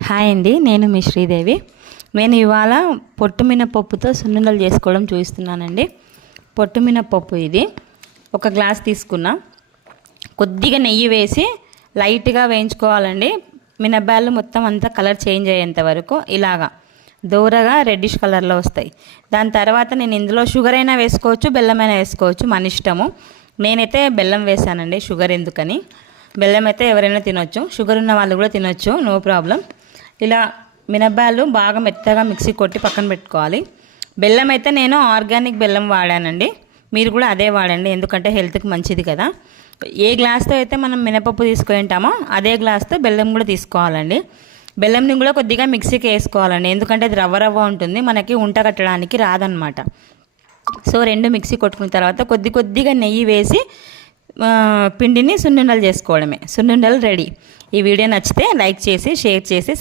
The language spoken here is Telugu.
హాయ్ అండి, నేను మీ శ్రీదేవి. నేను ఇవాళ పొట్టు మినపప్పుతో సున్నుండలు చేసుకోవడం చూపిస్తున్నానండి. పొట్టు మినపప్పు ఇది ఒక గ్లాస్ తీసుకున్నా. కొద్దిగా నెయ్యి వేసి లైట్గా వేయించుకోవాలండి. మినప్పాలు మొత్తం అంతా కలర్ చేంజ్ అయ్యేంత వరకు ఇలాగా దూరగా రెడ్డిష్ కలర్లో వస్తాయి. దాని తర్వాత నేను ఇందులో షుగర్ అయినా వేసుకోవచ్చు, బెల్లం అయినా వేసుకోవచ్చు, మన ఇష్టము. నేనైతే బెల్లం వేసానండి, షుగర్ ఎందుకని. బెల్లం అయితే ఎవరైనా తినొచ్చు, షుగర్ ఉన్న వాళ్ళు కూడా తినొచ్చు, నో ప్రాబ్లం. ఇలా మినప్పాలు బాగా మెత్తగా మిక్సీ కొట్టి పక్కన పెట్టుకోవాలి. బెల్లం అయితే నేను ఆర్గానిక్ బెల్లం వాడానండి, మీరు కూడా అదే వాడండి, ఎందుకంటే హెల్త్కి మంచిది కదా. ఏ గ్లాస్తో అయితే మనం మినపప్పు తీసుకుంటామో అదే గ్లాస్తో బెల్లం కూడా తీసుకోవాలండి. బెల్లంని కూడా కొద్దిగా మిక్సీకి వేసుకోవాలండి, ఎందుకంటే అది రవ్వ రవ్వ ఉంటుంది, మనకి ఉంట కట్టడానికి రాదనమాట. సో రెండు మిక్సీ కొట్టుకున్న తర్వాత కొద్దిగా నెయ్యి వేసి పిండిని సున్నుండలు చేసుకోవడమే. సున్నుండలు రెడీ. ఈ వీడియో నచ్చితే లైక్ చేసి షేర్ చేసి